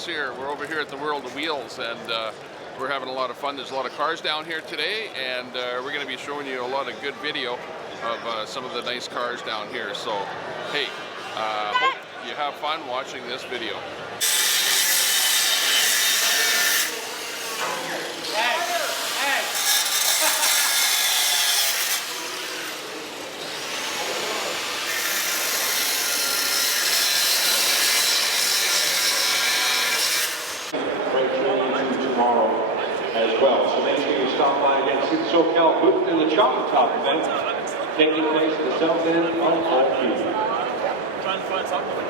us here. We're over here at the World of Wheels, and we're having a lot of fun. There's a lot of cars down here today, and we're going to be showing you a lot of good video of some of the nice cars down here. So, hey, hope you have fun watching this video. As well. So make sure you stop by against SoCal booth in the Chocolate Top event taking place at the south end of Old View. Trying to find something.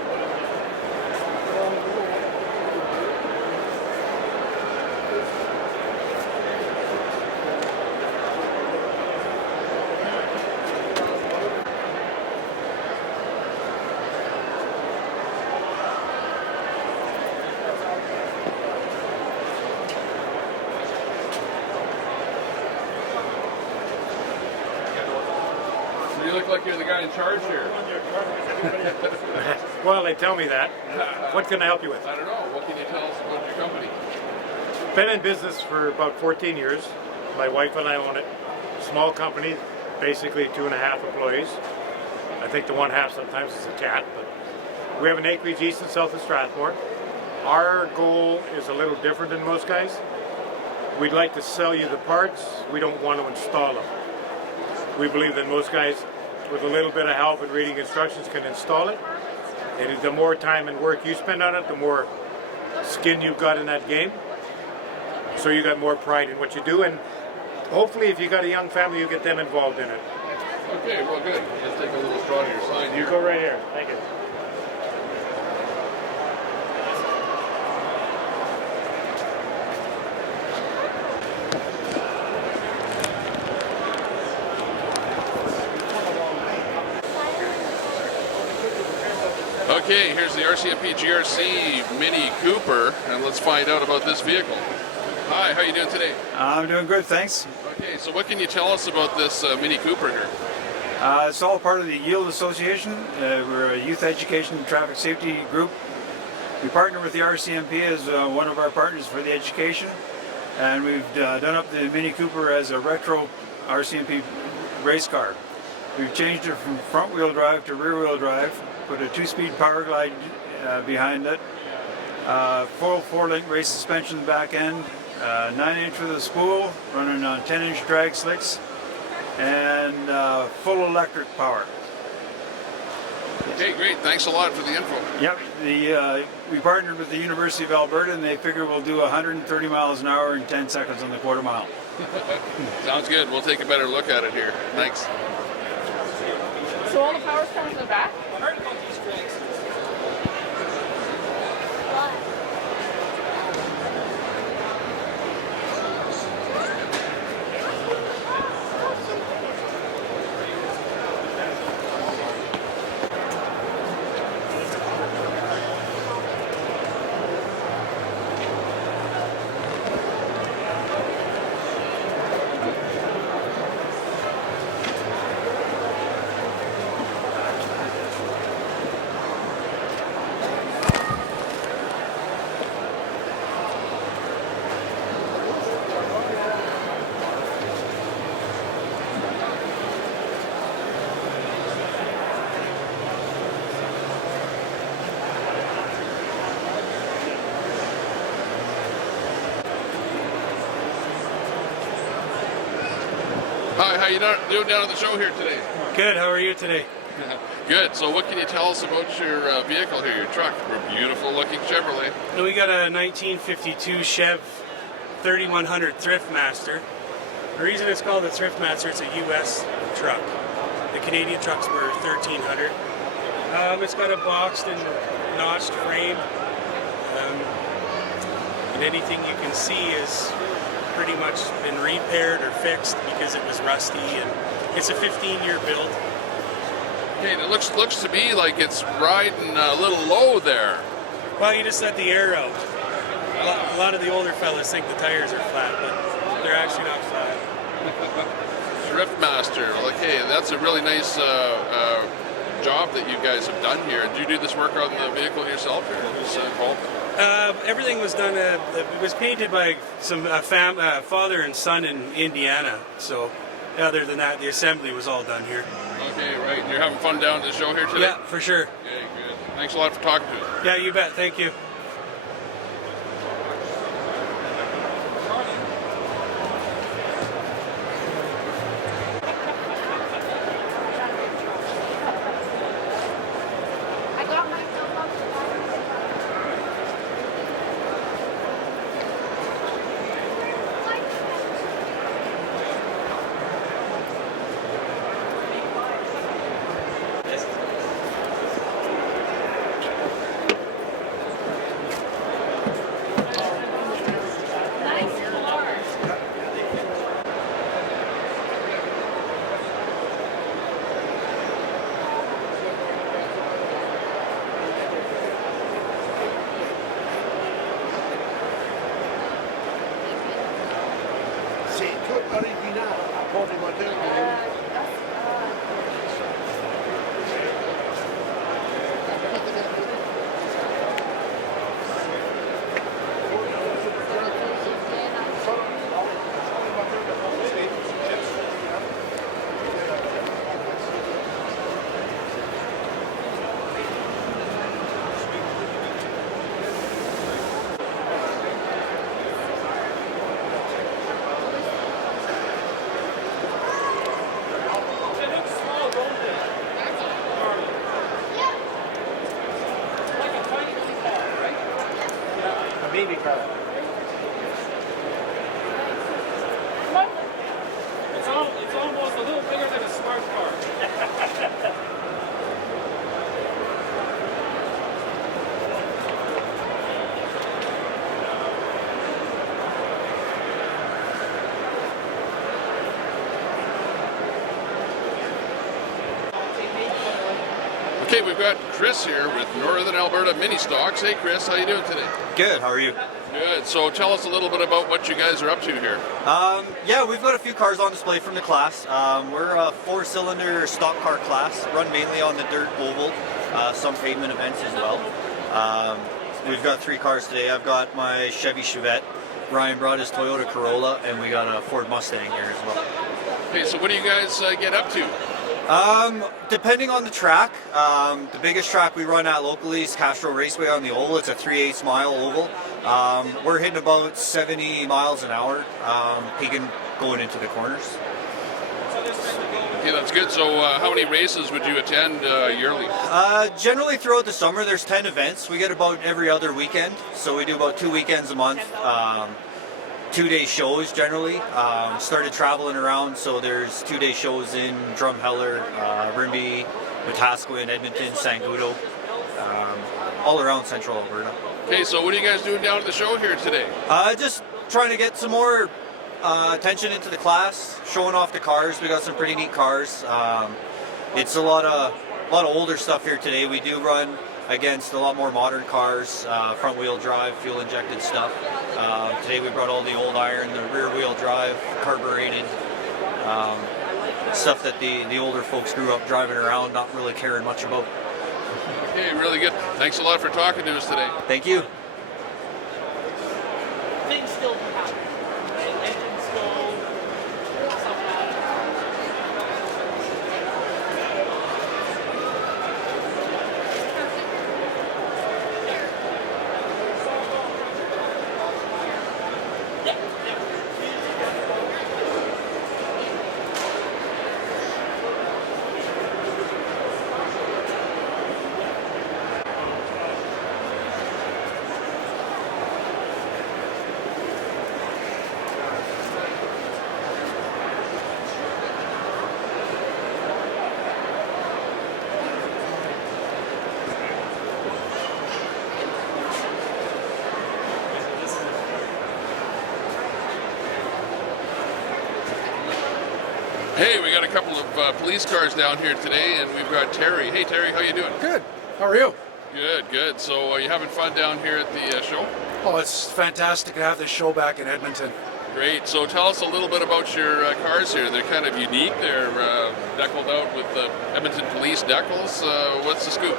You look like you're the guy in charge here. Well, they tell me that. What can I help you with? I don't know. What can you tell us about your company? Been in business for about 14 years. My wife and I own it. Small company, basically 2.5 employees. I think the one half sometimes is a cat, but we have an acreage east and south of Strathmore. Our goal is a little different than most guys. We'd like to sell you the parts. We don't want to install them. We believe that most guys, with a little bit of help and reading instructions, can install it. And the more time and work you spend on it, the more skin you've got in that game. So you got more pride in what you do, and hopefully if you got a young family, you get them involved in it. Okay, well good. Let's take a little straw to your sign here. You go right here. Thank you. Okay, here's the RCMP GRC Mini Cooper, and let's find out about this vehicle. Hi, how are you doing today? I'm doing good, thanks. Okay, so what can you tell us about this Mini Cooper here? It's all part of the Yield Association. We're a youth education and traffic safety group. We partner with the RCMP as one of our partners for the education, and we've done up the Mini Cooper as a retro RCMP race car. We've changed it from front wheel drive to rear wheel drive, put a 2-speed power glide behind it, full 4-link race suspension in the back end, 9-inch with a spool, running on 10-inch drag slicks, and full electric power. Okay, great. Thanks a lot for the info. Yep, we partnered with the University of Alberta, and they figure we'll do 130 miles an hour in 10 seconds on the quarter mile. Sounds good. We'll take a better look at it here. Thanks. So all the power's coming from the back? Hi, how you doing down at the show here today? Good, how are you today? Good. So what can you tell us about your vehicle here, your truck? A beautiful looking Chevrolet. We got a 1952 Chev 3100 Thriftmaster. The reason it's called a Thriftmaster, it's a US truck. The Canadian trucks were 1300. It's got a boxed and notched frame. And anything you can see is pretty much been repaired or fixed because it was rusty, and it's a 15-year build. Okay, and it looks to me like it's riding a little low there. Well, you just let the air out. A lot of the older fellas think the tires are flat, but they're actually not flat. Thriftmaster. Okay, that's a really nice job that you guys have done here. Did you do this work on the vehicle yourself, or was involved? Everything was done. It was painted by some father and son in Indiana. So, other than that, the assembly was all done here. Okay, right. You're having fun down at the show here today? Yeah, for sure. Okay, good. Thanks a lot for talking to us. Yeah, you bet. Thank you. Baby car. It's almost a little bigger than a smart car. Okay, we've got Chris here with Northern Alberta Mini Stocks. Hey Chris, how you doing today? Good, how are you? Good. So tell us a little bit about what you guys are up to here. Yeah, we've got a few cars on display from the class. We're a 4-cylinder stock car class, run mainly on the dirt oval, some pavement events as well. We've got 3 cars today. I've got my Chevy Chevette, Ryan brought his Toyota Corolla, and we got a Ford Mustang here as well. Okay, so what do you guys get up to? Depending on the track, the biggest track we run at locally is Castro Raceway on the oval. It's a 3/8 mile oval. We're hitting about 70 miles an hour, peaking going into the corners. Okay, that's good. So how many races would you attend yearly? Generally throughout the summer there's 10 events. We get about every other weekend, so we do about 2 weekends a month. 2-day shows generally. Started traveling around, so there's 2-day shows in Drumheller, Rimbey, Wetaskiwin, Edmonton, Sangudo, all around central Alberta. Okay, so what are you guys doing down at the show here today? Just trying to get some more attention into the class, showing off the cars. We got some pretty neat cars. It's a lot of older stuff here today. We do run against a lot more modern cars, front wheel drive, fuel injected stuff. Today we brought all the old iron, the rear wheel drive, carbureted, stuff that the older folks grew up driving around, not really caring much about. Okay, really good. Thanks a lot for talking to us today. Thank you. Things still happen. Engines go, stuff happens. Hey, we got a couple of police cars down here today, and we've got Terry. Hey Terry, how you doing? Good. How are you? Good, good. So are you having fun down here at the show? Oh, it's fantastic to have this show back in Edmonton. Great. So tell us a little bit about your cars here. They're kind of unique. They're deckled out with the Edmonton Police decals. What's the scoop?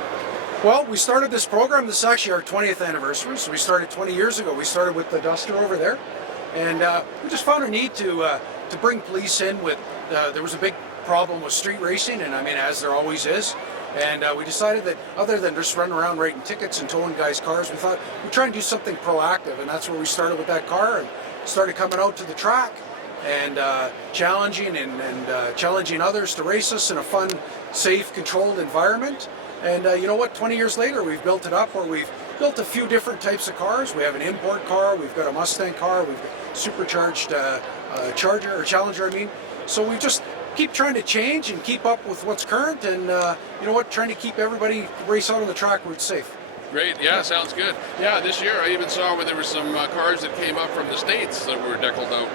Well, we started this program. This is actually our 20th anniversary. So we started 20 years ago. We started with the Duster over there, and we just found a need to bring police in. With there was a big problem with street racing, and I mean, as there always is. And we decided that other than just running around writing tickets and towing guys' cars, we thought we'd try and do something proactive, and that's where we started with that car and started coming out to the track and challenging and challenging others to race us in a fun, safe, controlled environment. And you know what? 20 years later, we've built it up where we've built a few different types of cars. We have an import car, we've got a Mustang car, we've got supercharged Charger or Challenger, I mean. So we just keep trying to change and keep up with what's current, and you know what? Trying to keep everybody race out on the track where it's safe. Great, yeah, sounds good. Yeah, this year I even saw where there were some cars that came up from the States that were deckled out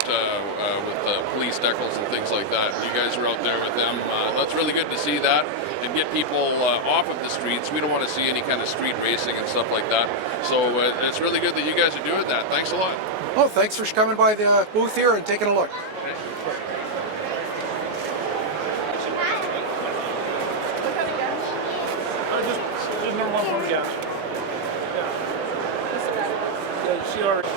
with police decals and things like that. You guys were out there with them. That's really good to see that and get people off of the streets. We don't want to see any kind of street racing and stuff like that. So it's really good that you guys are doing that. Thanks a lot. Well, thanks for coming by the booth here and taking a look. Okay. Just number one from gas. Yeah, she already.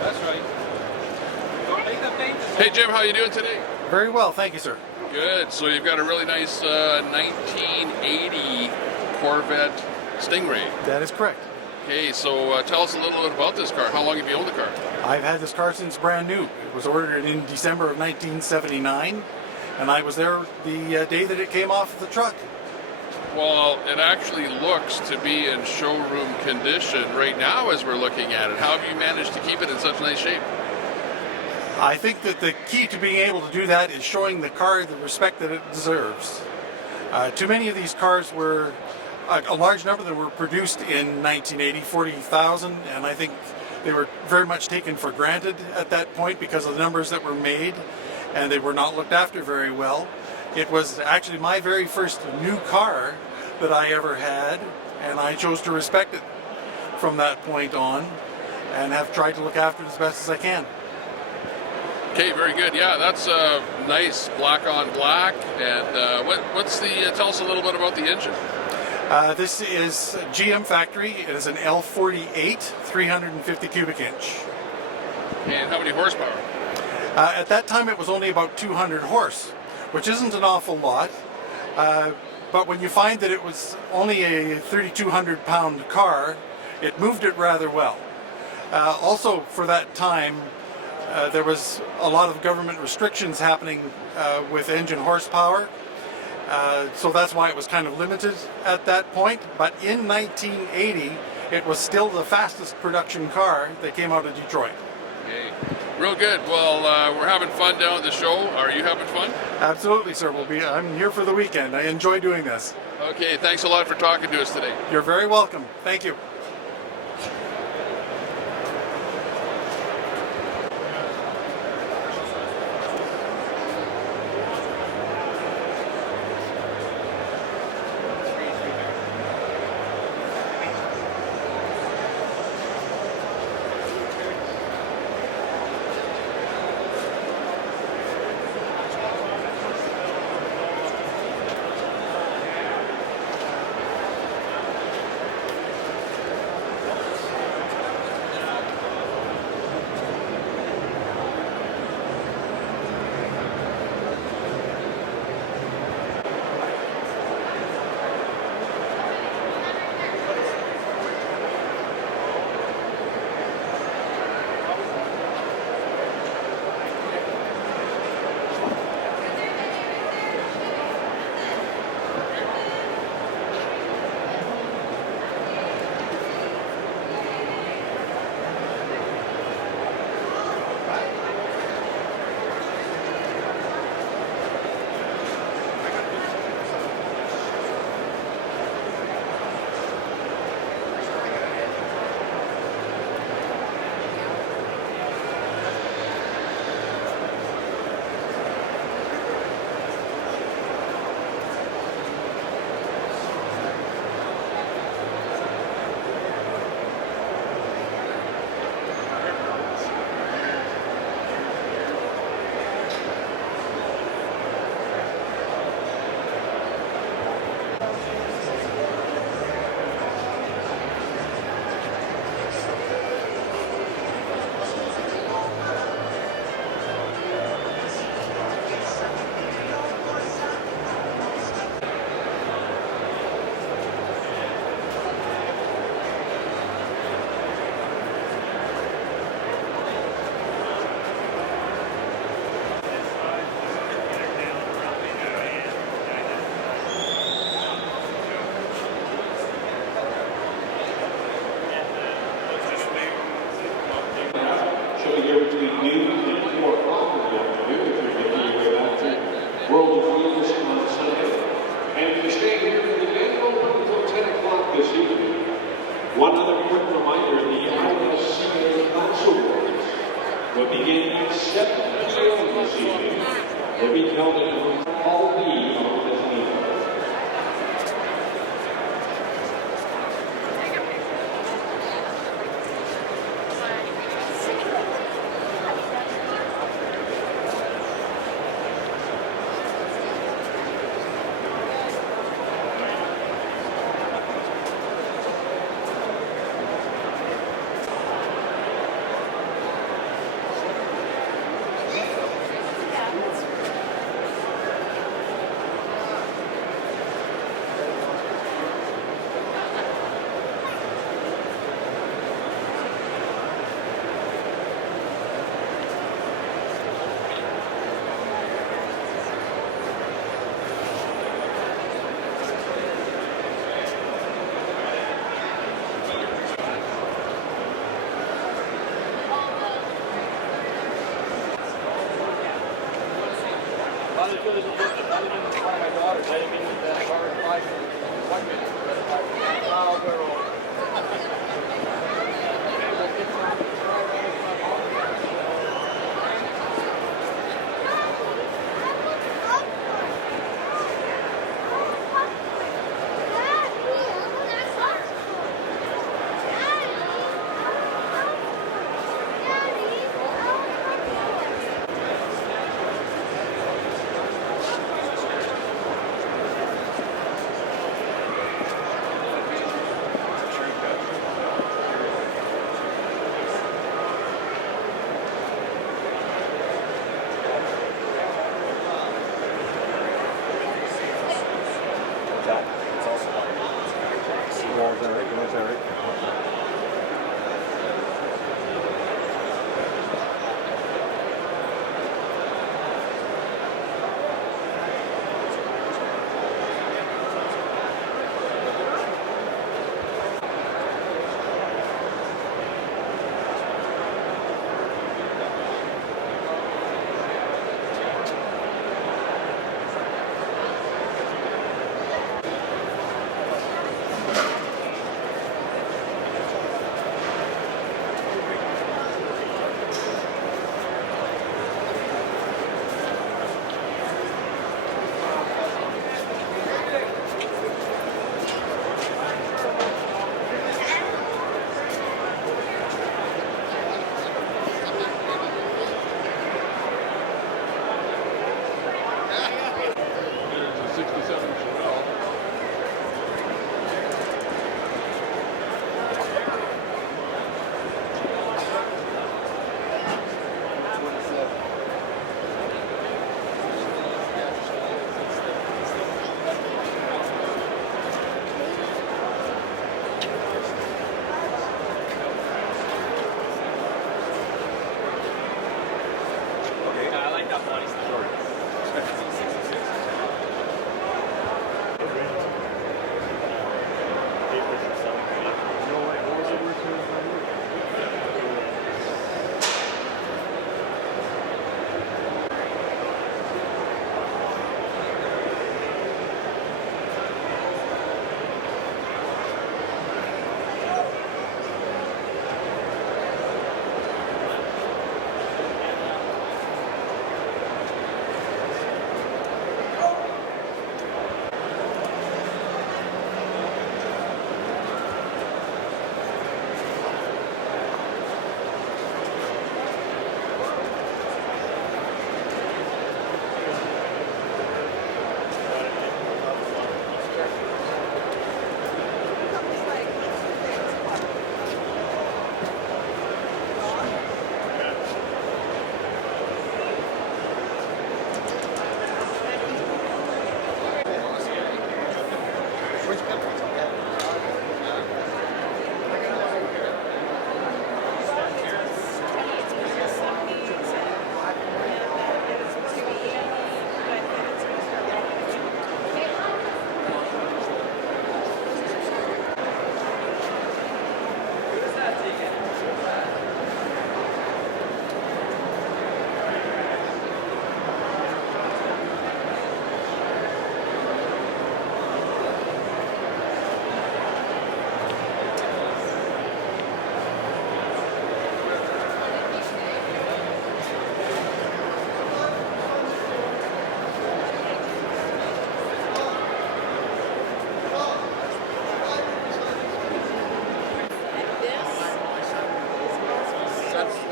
That's right. Hey Jim, how you doing today? Very well, thank you, sir. Good. So you've got a really nice 1980 Corvette Stingray. That is correct. Okay, so tell us a little bit about this car. How long have you owned the car? I've had this car since brand new. It was ordered in December of 1979, and I was there the day that it came off the truck. Well, it actually looks to be in showroom condition right now as we're looking at it. How have you managed to keep it in such nice shape? I think that the key to being able to do that is showing the car the respect that it deserves. Too many of these cars were, a large number that were produced in 1980, 40,000, and I think they were very much taken for granted at that point because of the numbers that were made, and they were not looked after very well. It was actually my very first new car that I ever had, and I chose to respect it from that point on and have tried to look after it as best as I can. Okay, very good. Yeah, that's nice black on black. And what's the, tell us a little bit about the engine. This is GM factory. It is an L48 350 cubic inch. And how many horsepower? At that time it was only about 200 horse, which isn't an awful lot. But when you find that it was only a 3,200 pound car, it moved it rather well. Also for that time, there was a lot of government restrictions happening with engine horsepower, so that's why it was kind of limited at that point. But in 1980, it was still the fastest production car that came out of Detroit. Okay. Real good. Well, we're having fun down at the show. Are you having fun? Absolutely, sir. I'm here for the weekend. I enjoy doing this. Okay, thanks a lot for talking to us today. You're very welcome. Thank you. Showing here between noon and 4 o'clock in the afternoon if you're making your way back to World of Wheels on Sunday. And if you're staying here for the event, open until 10 o'clock this evening. One other quick reminder, the ISCA Class Awards will begin at 7 p.m. this evening. They'll be held in Hall B on the Toledo.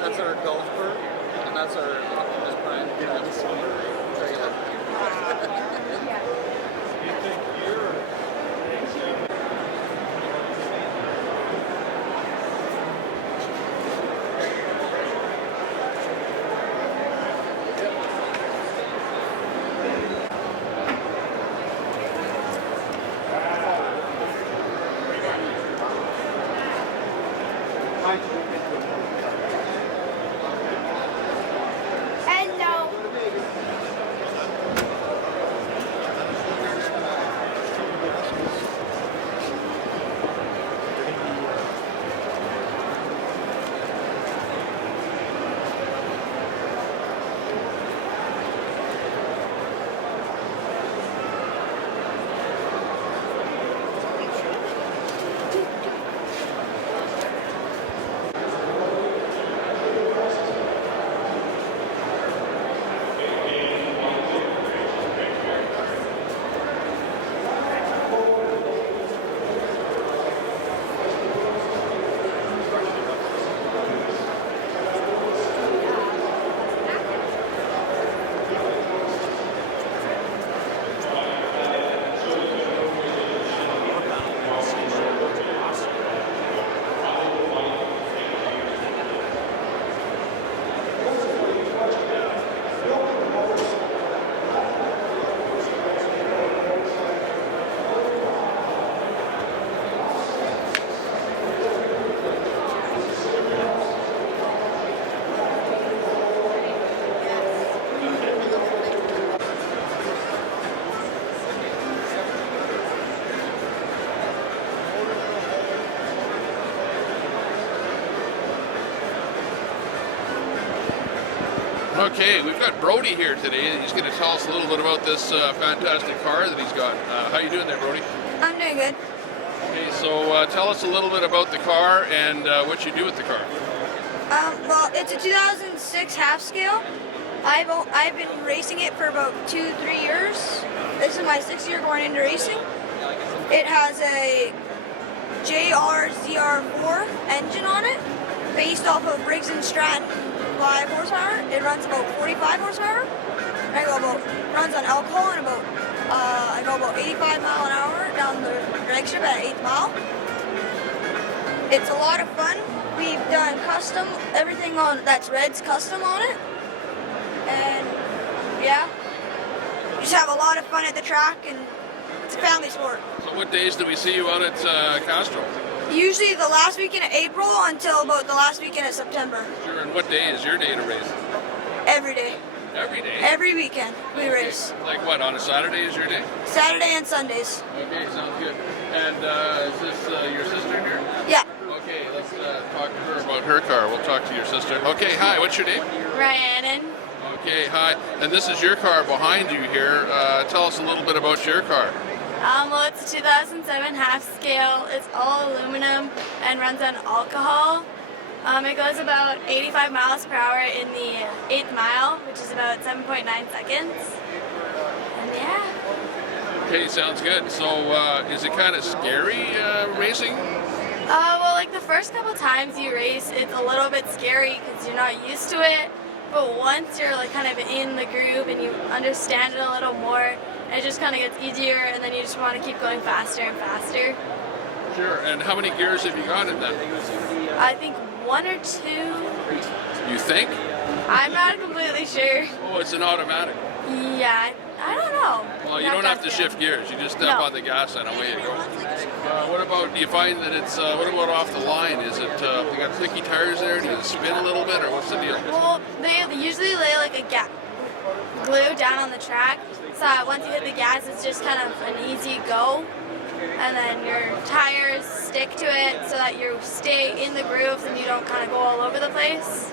That's our golfer, and that's our Optimus Prime. Okay, we've got Brody here today. He's going to tell us a little bit about this fantastic car that he's got. How you doing there, Brody? I'm doing good. Okay, so tell us a little bit about the car and what you do with the car. Well, it's a 2006 half scale. I've been racing it for about 2-3 years. This is my 6th year going into racing. It has a JR-ZR4 engine on it, based off of Briggs & Stratton 5 horsepower. It runs about 45 horsepower. Runs on alcohol and I go about 85 mile an hour down the drag strip at 8th mile. It's a lot of fun. We've done custom, everything on that's red's custom on it. And yeah, we just have a lot of fun at the track, and it's a family sport. So what days do we see you out at Castro? Usually the last weekend of April until about the last weekend of September. Sure, and what day is your day to race? Every day. Every day? Every weekend we race. Like what, on a Saturday is your day? Saturday and Sundays. Okay, sounds good. And is this your sister here? Yeah. Okay, let's talk to her about her car. We'll talk to your sister. Okay, hi, what's your name? Rhiannon. Okay, hi. And this is your car behind you here. Tell us a little bit about your car. Well, it's a 2007 half scale. It's all aluminum and runs on alcohol. It goes about 85 miles per hour in the 8th mile, which is about 7.9 seconds. And yeah. Okay, sounds good. So is it kind of scary racing? Well, like the first couple times you race, it's a little bit scary because you're not used to it. But once you're like kind of in the groove and you understand it a little more, it just kind of gets easier, and then you just want to keep going faster and faster. Sure. And how many gears have you got in that? I think 1 or 2. You think? I'm not completely sure. Oh, it's an automatic. Yeah, I don't know. Well, you don't have to shift gears. You just step on the gas and away you go. What about, do you find that it's, what about off the line? Is it, you got sticky tires there? Does it spin a little bit, or what's the deal? Well, they usually lay like a glue down on the track, so that once you hit the gas, it's just kind of an easy go. And then your tires stick to it so that you stay in the grooves and you don't kind of go all over the place.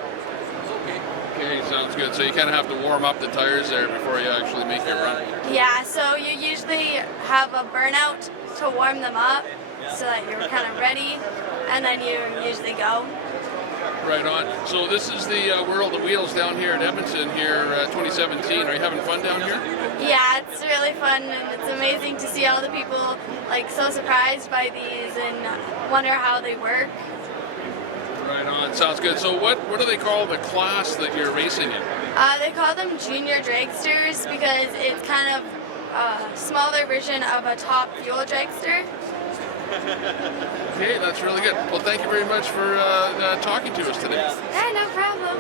Okay, sounds good. So you kind of have to warm up the tires there before you actually make your run. Yeah, so you usually have a burnout to warm them up so that you're kind of ready, and then you usually go. Right on. So this is the World of Wheels down here in Edmonton here, 2017. Are you having fun down here? Yeah, it's really fun, and it's amazing to see all the people like so surprised by these and wonder how they work. Right on. Sounds good. So what do they call the class that you're racing in? They call them junior dragsters because it's kind of a smaller version of a top fuel dragster. Okay, that's really good. Well, thank you very much for talking to us today. Yeah, no problem.